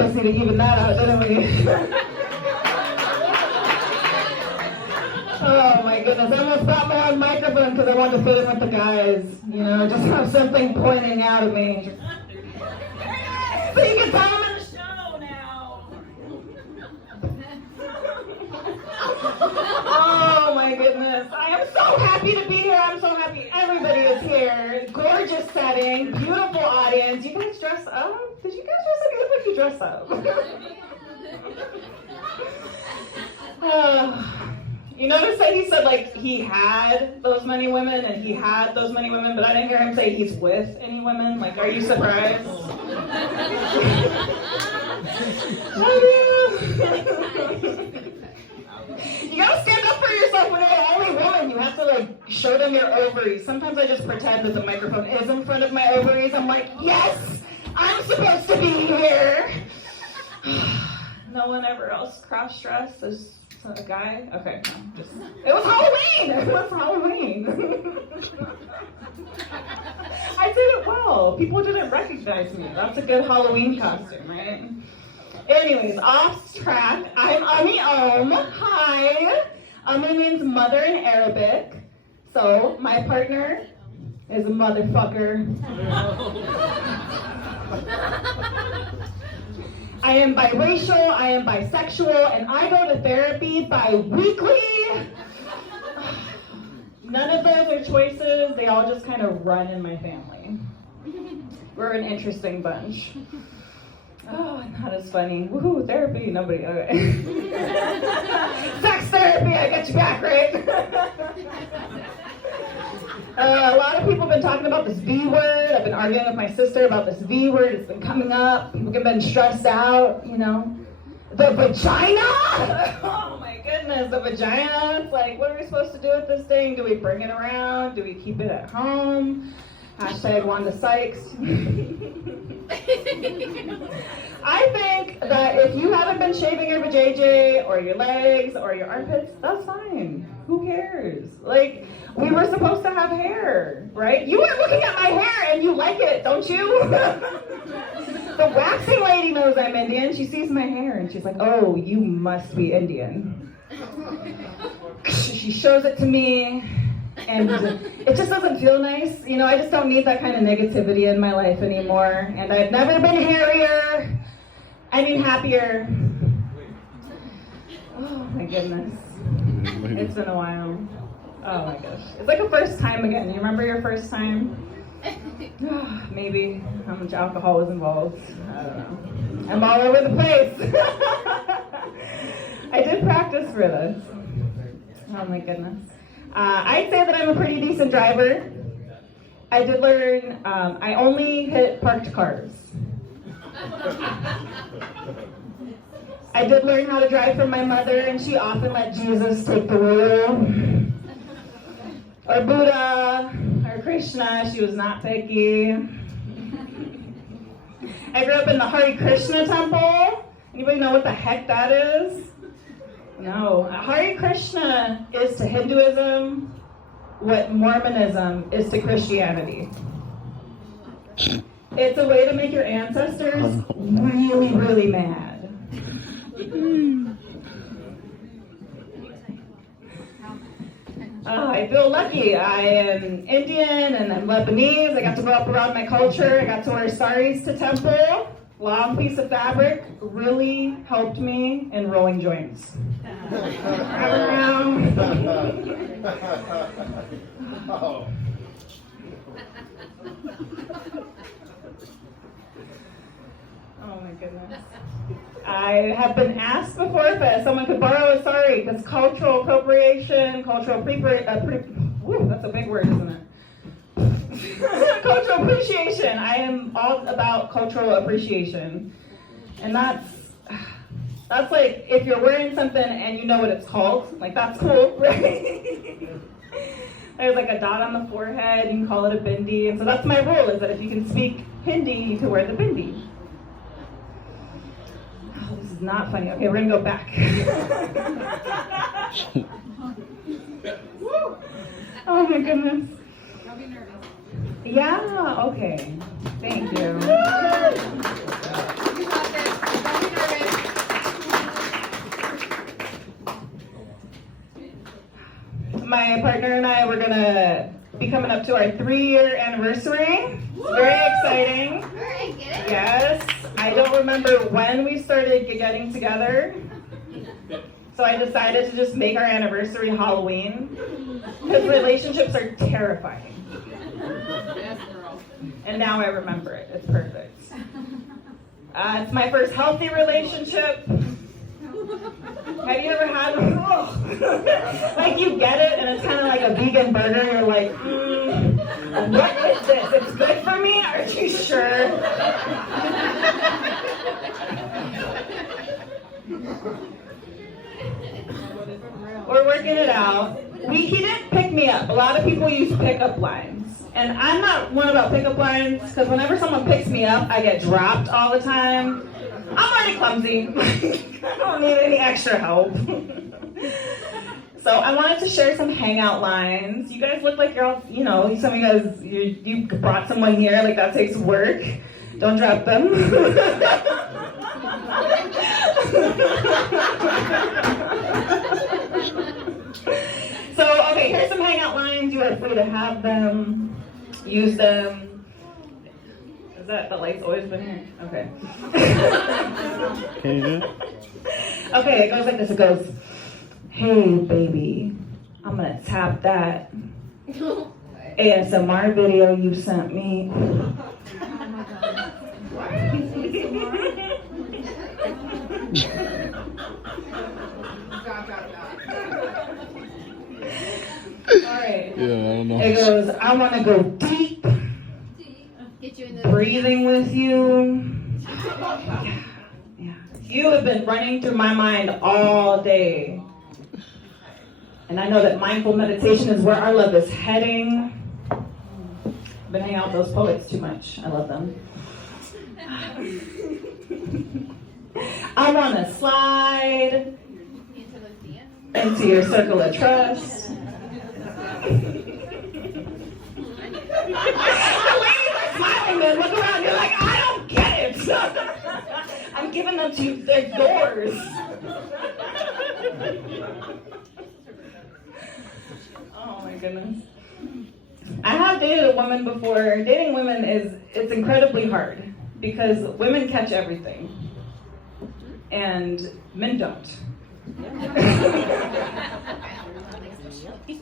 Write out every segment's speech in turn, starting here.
pussy to even that out, didn't we? Oh my goodness, I almost brought my own microphone because I wanted to fit in with the guys. You know, just have something pointing out at me. So you can tell them in the show now. Oh my goodness. I am so happy to be here. I'm so happy everybody is here. Gorgeous setting, beautiful audience. You guys dress up? Did you guys dress up? You look like you dress up. You notice that he said like he had those many women and he had those many women, but I didn't hear him say he's with any women. Like, are you surprised? You gotta stand up for yourself when you're the only woman. You have to like show them your ovaries. Sometimes I just pretend that the microphone is in front of my ovaries. I'm like, yes, I'm supposed to be here. No one ever else cross-dressed as a guy? Okay, no, just it was Halloween! It was Halloween. I did it well. People didn't recognize me. That's a good Halloween costume, right? Anyways, off track. I'm Ami Hi. Ami means mother in Arabic. So my partner is a motherfucker. I am biracial, I am bisexual, and I go to therapy bi-weekly. None of those are choices. They all just kind of run in my family. We're an interesting bunch. Oh, not as funny. Woohoo, therapy, nobody, okay. Sex therapy, I got you back, right? A lot of people have been talking about this V word. I've been arguing with my sister about this V word. It's been coming up. People have been stressed out, you know. The vagina! Oh my goodness, the vagina. It's like, what are we supposed to do with this thing? Do we bring it around? Do we keep it at home? Hashtag Wanda Sykes. I think that if you haven't been shaving your vajayjay or your legs or your armpits, that's fine. Who cares? Like, we were supposed to have hair, right? You were looking at my hair and you like it, don't you? The waxing lady knows I'm Indian. She sees my hair and she's like, oh, you must be Indian. She shows it to me. And it just doesn't feel nice. You know, I just don't need that kind of negativity in my life anymore. And I've never been hairier. I mean happier. Oh my goodness. It's been a while. Oh my gosh. It's like a first time again. You remember your first time? Maybe how much alcohol was involved. I don't know. I'm all over the place. I did practice for this. Oh my goodness. I'd say that I'm a pretty decent driver. I did learn, I only hit parked cars. I did learn how to drive from my mother, and she often let Jesus take the wheel. Or Buddha, or Krishna, she was not picky. I grew up in the Hare Krishna temple. Anybody know what the heck that is? No. Hare Krishna is to Hinduism what Mormonism is to Christianity. It's a way to make your ancestors really, really mad. I feel lucky. I am Indian and I'm Lebanese. I got to grow up around my culture. I got to wear saris to temple. Long piece of fabric really helped me in rolling joints. Oh. Oh my goodness. I have been asked before if someone could borrow a sari, because cultural appropriation, that's a big word, isn't it? Cultural appreciation. I am all about cultural appreciation. And that's like if you're wearing something and you know what it's called, like that's cool, right? There's like a dot on the forehead, you can call it a bindi. And so that's my rule, is that if you can speak Hindi, you can wear the bindi. Oh, this is not funny. Okay, we're gonna go back. Woo. Oh my goodness. Don't be nervous. Yeah, okay. Thank you. You got this. my partner and I, we're gonna be coming up to our 3-year anniversary. It's very exciting. All right, get it? Yes. I don't remember when we started getting together. So I decided to just make our anniversary Halloween. Because relationships are terrifying. And now I remember it. It's perfect. It's my first healthy relationship. Have you ever had like you get it and it's kind of like a vegan burger. You're like, what is this? It's good for me? Are you sure? We're working it out. He didn't pick me up. A lot of people use pickup lines. And I'm not one about pickup lines because whenever someone picks me up, I get dropped all the time. I'm already clumsy. I don't need any extra help. So I wanted to share some hangout lines. You guys look like you're all, some of you guys, you brought someone here, like that takes work. Don't drop them. So, okay, here's some hangout lines. You are free to have them, use them. Is that the light's always been here? Okay. Can you do it? Okay, it goes like this. It goes, hey, baby, I'm gonna tap that ASMR video you sent me. Alright. Yeah, I don't know. It goes, I wanna go deep. Get you in the Breathing with you. Yeah. You have been running through my mind all day. And I know that mindful meditation is where our love is heading. I've been hanging out with those poets too much. I love them. I want to slide into your circle of trust. Smiling, man. Look around. You're like, I don't get it. I'm giving them to you. They're yours. Oh my goodness. I have dated a woman before. Dating women it's incredibly hard because women catch everything and men don't.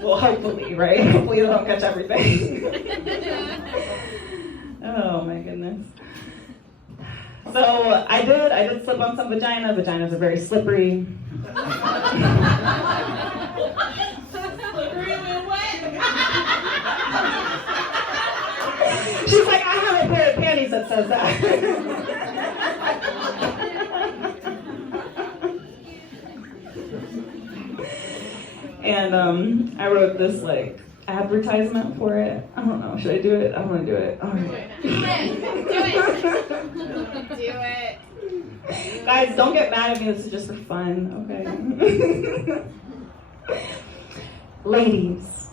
Well, hopefully, right? Hopefully they don't catch everything. Oh my goodness. So I did slip on some vagina. Vaginas are very slippery. She's like, I have a pair of panties that says that. And I wrote this like advertisement for it. I don't know. Should I do it? I'm gonna do it. All right. Do it. Guys, don't get mad at me. This is just for fun, okay? Ladies,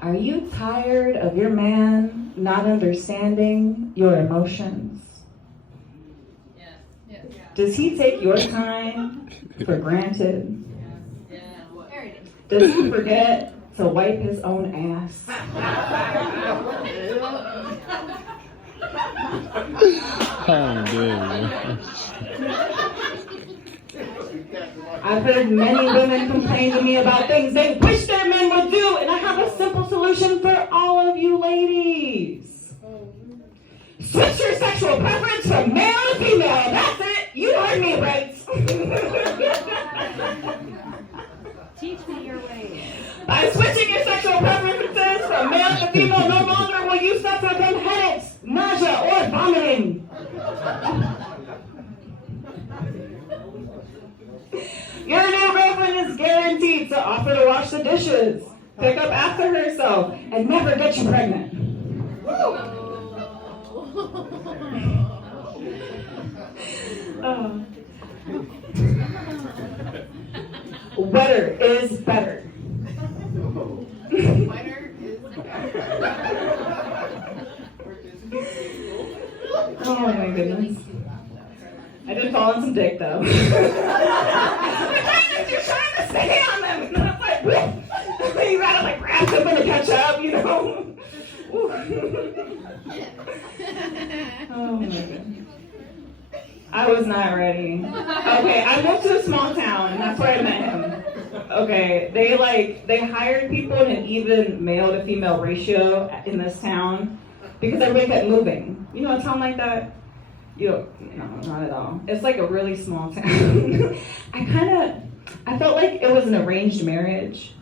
are you tired of your man not understanding your emotions? Yes. Does he take your time for granted? There it is. Does he forget to wipe his own ass? Oh, dude. I've heard many women complain to me about things they wish their men would do, and I have a simple solution for all of you ladies. Switch your sexual preference from male to female. That's it. You heard me right. Teach me your ways. By switching your sexual preferences from male to female, no longer will you suffer from headaches, nausea, or vomiting. Your new girlfriend is guaranteed to offer to wash the dishes, pick up after herself, and never get you pregnant. Oh. Wetter is better. Oh my goodness. I did fall on some dick though. You're trying to stay on them. And then I'm like, You gotta like grab something to catch up, you know? Oh my god. I was not ready. Okay, I moved to a small town, and that's where I met him. Okay, they hired people in an even male to female ratio in this town because everybody kept moving. You know a town like that? No, not at all. It's like a really small town. I felt like it was an arranged marriage,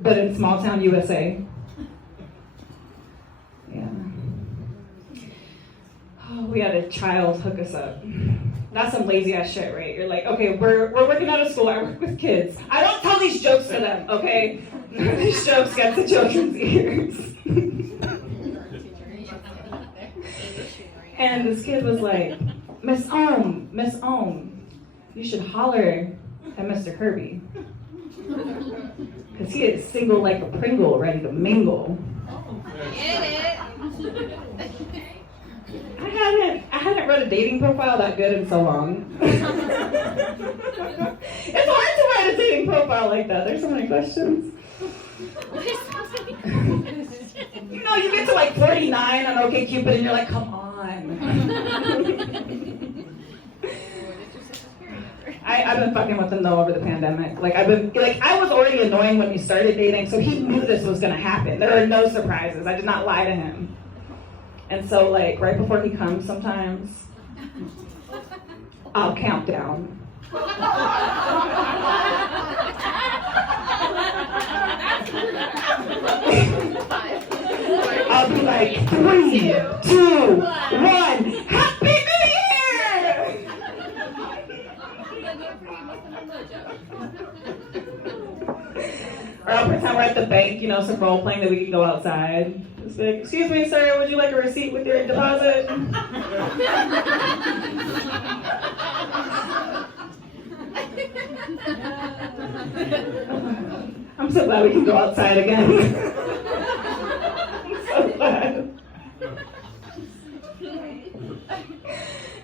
but in small town USA. Yeah. Oh, we had a child hook us up. That's some lazy ass shit, right? You're like, okay, we're working out of school. I work with kids. I don't tell these jokes to them, okay? These jokes get to children's ears. And this kid was like, Miss Ohm, you should holler at Mr. Kirby. Because he is single like a Pringle, ready to mingle. Get it? I hadn't read a dating profile that good in so long. It's hard to write a dating profile like that. There's so many questions. You get to like 49 on OkCupid and you're like, come on. I've been fucking with him though over the pandemic. I was already annoying when we started dating, so he knew this was gonna happen. There are no surprises. I did not lie to him. And so right before he comes sometimes, I'll count down. I'll be like, 3, 2, 1, Happy New Year! Or I'll pretend we're at the bank, some role playing that we can go outside. It's like, excuse me, sir, would you like a receipt with your deposit? I'm so glad we can go outside again. I'm so glad.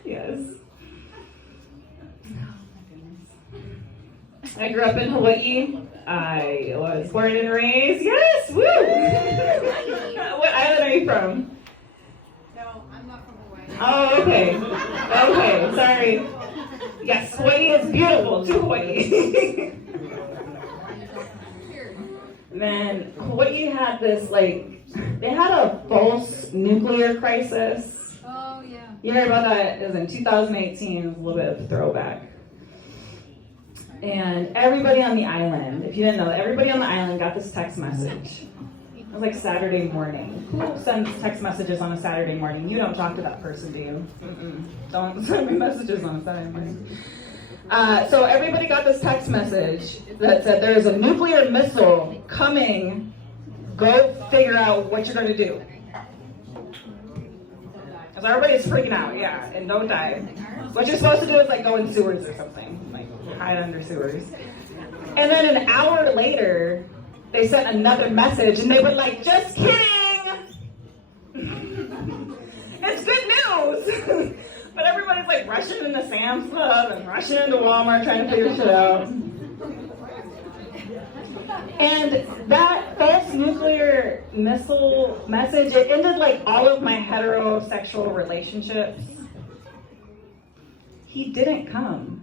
Yes. I grew up in Hawaii. I was born and raised. Yes, woo! What island are you from? No, I'm not from Hawaii. Oh, okay. Okay, sorry. Yes, Hawaii is beautiful. To Hawaii. Man, Hawaii had this, they had a false nuclear crisis. Oh, yeah. You heard about that? It was in 2018. It was a little bit of a throwback. And everybody on the island, if you didn't know, everybody on the island got this text message. It was like Saturday morning. Who sends text messages on a Saturday morning? You don't talk to that person, do you? Don't send me messages on a Saturday morning. So everybody got this text message that said there's a nuclear missile coming. Go figure out what you're going to do. Because everybody's freaking out, yeah, and don't die. What you're supposed to do is go in sewers or something, hide under sewers. And then an hour later, they sent another message and they were like, just kidding! It's good news! But everybody's rushing into Sam's Club and rushing into Walmart trying to figure shit out. And that false nuclear missile message, it ended all of my heterosexual relationships. He didn't come.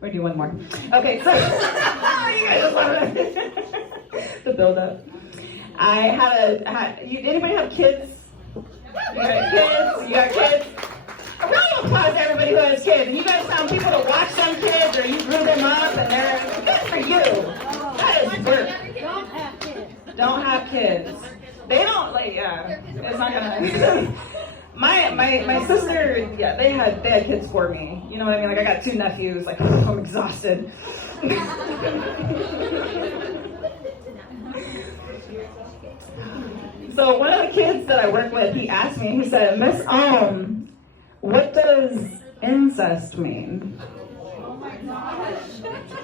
We're doing one more. Okay, so you guys just love it. The build up. Anybody have kids? You got kids? A round of applause to everybody who has kids. And you guys found people to watch some kids, or you grew them up, and they're good for you. That is work. Don't have kids. Don't have kids. They don't it's not gonna. My sister, they had kids for me. You know what I mean? I got 2 nephews. I'm exhausted. So one of the kids that I work with, he asked me, he said, Miss Ohm, what does incest mean? Oh my gosh.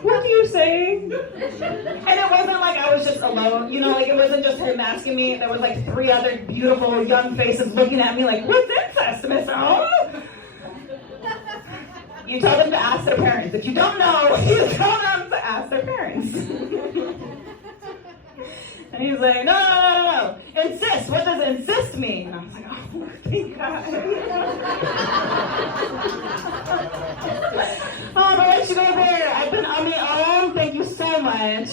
What do you say? And it wasn't like I was just alone, it wasn't just him asking me. There was 3 other beautiful young faces looking at me what's incest, Miss Ohm? You tell them to ask their parents. If you don't know, you tell them to ask their lines. And he's like, no. Insist. What does insist mean? And I was like, oh, thank God. Oh, but once you go there, I've been on my own. Thank you so much.